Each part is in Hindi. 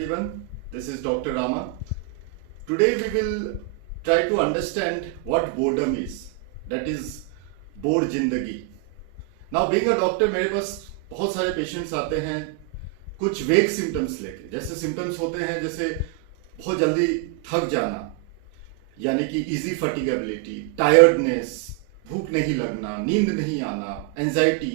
everyone. This is Dr. Rama. Today we will try to understand what boredom is. That is bore जिंदगी. Now being a doctor मेरे पास बहुत सारे पेशेंट्स आते हैं कुछ वेग सिम्टम्स लेके. जैसे सिम्टम्स होते हैं जैसे बहुत जल्दी थक जाना, यानी कि इजी फटीगेबिलिटी, टायर्डनेस, भूख नहीं लगना, नींद नहीं आना, एंजाइटी.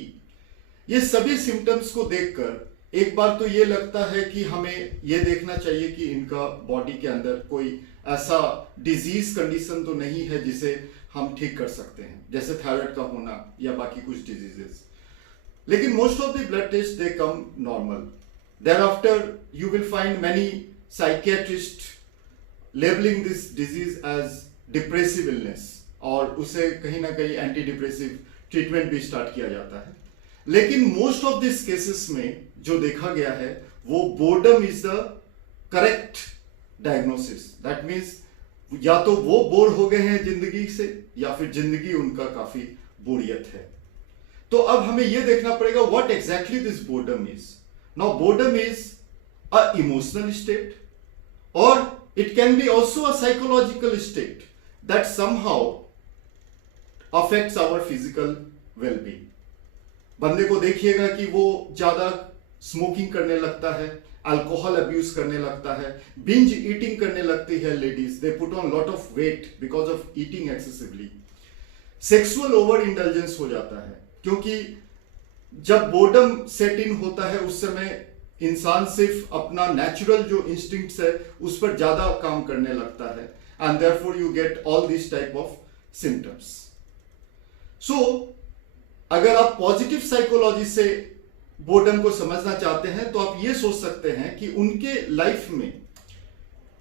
ये सभी सिम्टम्स को देखकर एक बार तो ये लगता है कि हमें ये देखना चाहिए कि इनका बॉडी के अंदर कोई ऐसा डिजीज कंडीशन तो नहीं है जिसे हम ठीक कर सकते हैं, जैसे थायराइड का होना या बाकी कुछ डिजीजेस. लेकिन most of the blood test they come normal. thereafter you will find many psychiatrists labeling this disease as depressive illness और उसे कहीं ना कहीं एंटी डिप्रेसिव ट्रीटमेंट भी स्टार्ट किया जाता है. लेकिन मोस्ट ऑफ दिस केसेस में जो देखा गया है वो boredom is the correct diagnosis. That means या तो वो बोर हो गए हैं जिंदगी से या फिर जिंदगी उनका काफी बोरियत है. तो अब हमें यह देखना पड़ेगा what exactly this boredom is. Now boredom is a emotional state और it can be also a psychological state that somehow affects our physical well-being. बंदे को देखिएगा कि वो ज्यादा स्मोकिंग करने लगता है, अल्कोहल अब्यूज करने लगता है, बिंज ईटिंग करने लगती है ladies. They put on lot of weight because of eating excessively. Sexual over intelligence हो जाता है क्योंकि जब बोर्डम सेट इन होता है उस समय इंसान सिर्फ अपना नेचुरल जो इंस्टिंक्ट्स है उस पर ज्यादा काम करने लगता है and therefore you get all this type of symptoms. So अगर आप पॉजिटिव साइकोलॉजी से बोर्डम को समझना चाहते हैं तो आप ये सोच सकते हैं कि उनके लाइफ में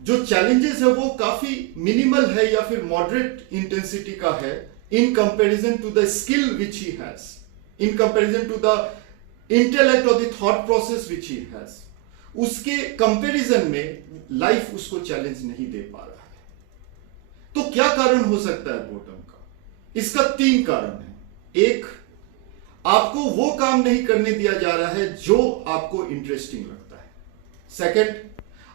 जो चैलेंजेस है वो काफी मिनिमल है या फिर मॉडरेट इंटेंसिटी का है in comparison to the skill which he has, in comparison to the intellect और the thought process which he has. उसके कंपैरिजन में लाइफ उसको चैलेंज नहीं दे पा रहा है. तो क्या कारण हो सकता है बोर्डम का? इसका 3 कारण है. एक, आपको वो काम नहीं करने दिया जा रहा है जो आपको इंटरेस्टिंग लगता है. सेकंड,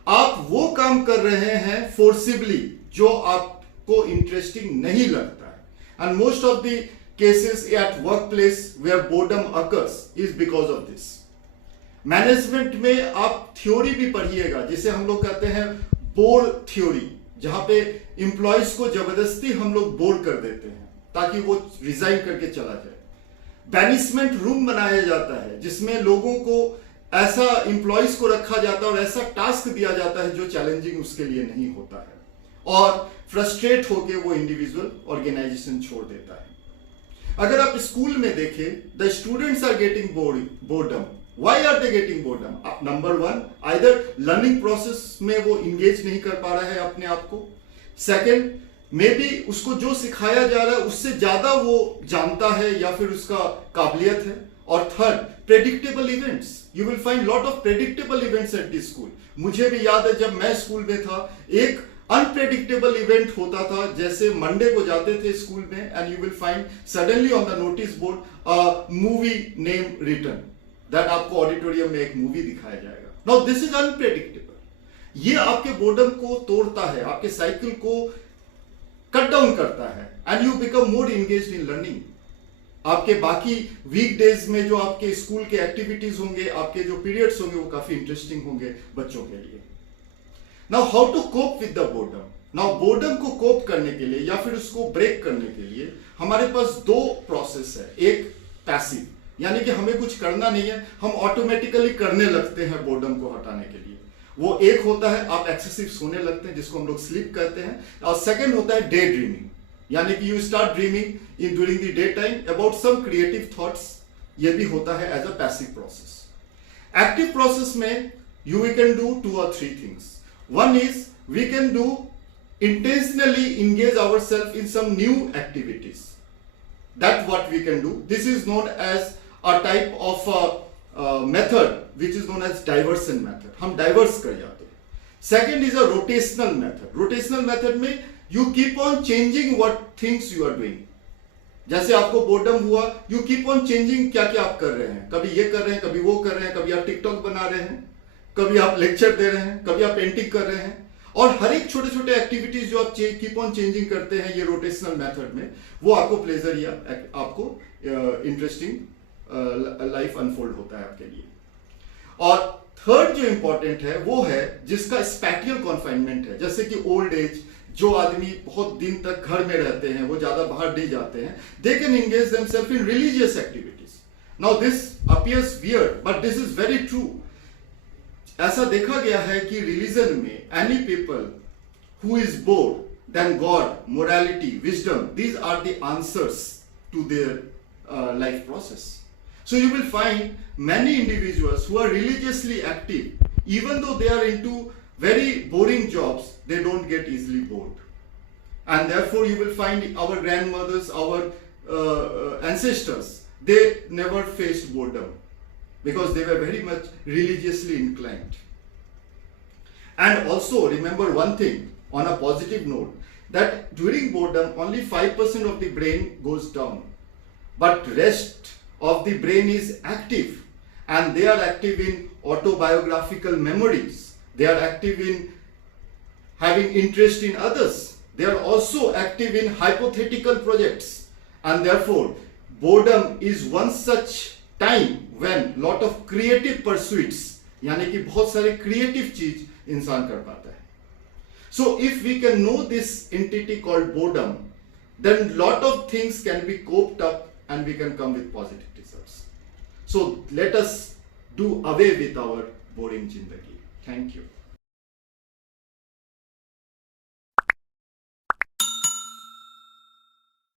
आप वो काम कर रहे हैं फोर्सिबली जो आपको इंटरेस्टिंग नहीं लगता है. And most of the cases at workplace where boredom occurs is because of this. Management में आप थ्योरी भी पढ़िएगा जिसे हम लोग कहते हैं बोर थ्योरी, जहां पे एम्प्लॉयज को जबरदस्ती हम लोग बोर कर देते हैं ताकि वो रिजाइन करके चला जाए. बैनिशमेंट रूम बनाया जाता है जिसमें लोगों को ऐसा एम्प्लॉयज को रखा जाता है और ऐसा टास्क दिया जाता है जो चैलेंजिंग उसके लिए नहीं होता है और फ्रस्ट्रेट होकर वो इंडिविजुअल ऑर्गेनाइजेशन छोड़ देता है. अगर आप स्कूल में देखें, the students are getting boredom. Why are they getting boredom? Number 1, either learning process में वो इंगेज नहीं कर पा रहा है अपने आप को. सेकंड, मे बी उसको जो सिखाया जा रहा है उससे ज्यादा वो जानता है या फिर उसका काबिलियत है. और third, predictable events. You will find lot of predictable events at this school. मुझे भी याद है जब मैं स्कूल में था एक अनप्रेडिक्टेबल इवेंट होता था. जैसे मंडे को जाते थे स्कूल में and you will find suddenly on the notice board a movie name written that आपको ऑडिटोरियम में एक मूवी दिखाया जाएगा. Now this is unpredictable. ये आपके बोर्डम को तोड़ता है, आपके साइकिल को कट डाउन करता है and you become more engaged in learning. आपके बाकी वीकडेज में जो आपके स्कूल के एक्टिविटीज होंगे, आपके जो पीरियड्स होंगे वो काफी इंटरेस्टिंग होंगे बच्चों के लिए. Now how to cope with the boredom? Now boredom को कोप करने के लिए या फिर उसको ब्रेक करने के लिए हमारे पास 2 प्रोसेस है. एक पैसिव, यानी कि हमें कुछ करना नहीं है, हम ऑटोमेटिकली करने लगते हैं बोर्डम को हटाने के लिए. वो एक होता है आप एक्सेसिव सोने लगते हैं जिसको हम लोग स्लीप कहते हैं. और सेकंड होता है डे ड्रीमिंग, यानी कि you start dreaming in during the day time about some creative thoughts. ये भी होता है as a passive process. Active process में you can do 2 or 3 things. One is we can do intentionally engage ourselves in some new activities. That's what we can do. This is known as a type of method which is known as diversion method. हम diverse कर जाते हैं. Second is a rotational method. Rotational method में you keep on changing what things you are doing. जैसे आपको बोर्डम हुआ, you keep on changing क्या क्या आप कर रहे हैं. कभी ये कर रहे हैं, कभी वो कर रहे हैं, कभी आप टिकटॉक बना रहे हैं, कभी आप लेक्चर दे रहे हैं, कभी आप पेंटिंग कर रहे हैं, और हर एक छोटे छोटे एक्टिविटीज जो आप कीप ऑन चेंजिंग करते हैं ये रोटेशनल मेथड में, वो आपको प्लेजर या आपको इंटरेस्टिंग लाइफ अनफोल्ड होता है आपके लिए। और थर्ड जो इंपॉर्टेंट है वो है जिसका स्पैटियल कॉन्फाइनमेंट है, जैसे कि ओल्ड एज, जो आदमी बहुत दिन तक घर में रहते हैं, वो ज्यादा बाहर नहीं जाते हैं, they can engage themselves in religious activities. Now this appears weird but this is very true. ऐसा देखा गया है कि रिलीजन में any people who is bored then God, morality, wisdom, these are the answers to their life process. So you will find many individuals who are religiously active, even though they are into very boring jobs, they don't get easily bored. And therefore you will find our grandmothers, our ancestors, they never faced boredom because they were very much religiously inclined. And also remember one thing on a positive note, that during boredom only 5% of the brain goes down, but rest of the brain is active, and they are active in autobiographical memories, they are active in having interest in others, they are also active in hypothetical projects, and therefore boredom is one such time when lot of creative pursuits, यानी कि बहुत सारे creative चीज इंसान कर पाता है. So if we can know this entity called boredom, then lot of things can be coped up and we can come with positive results. So let us do away with our boring jindagi. Thank you.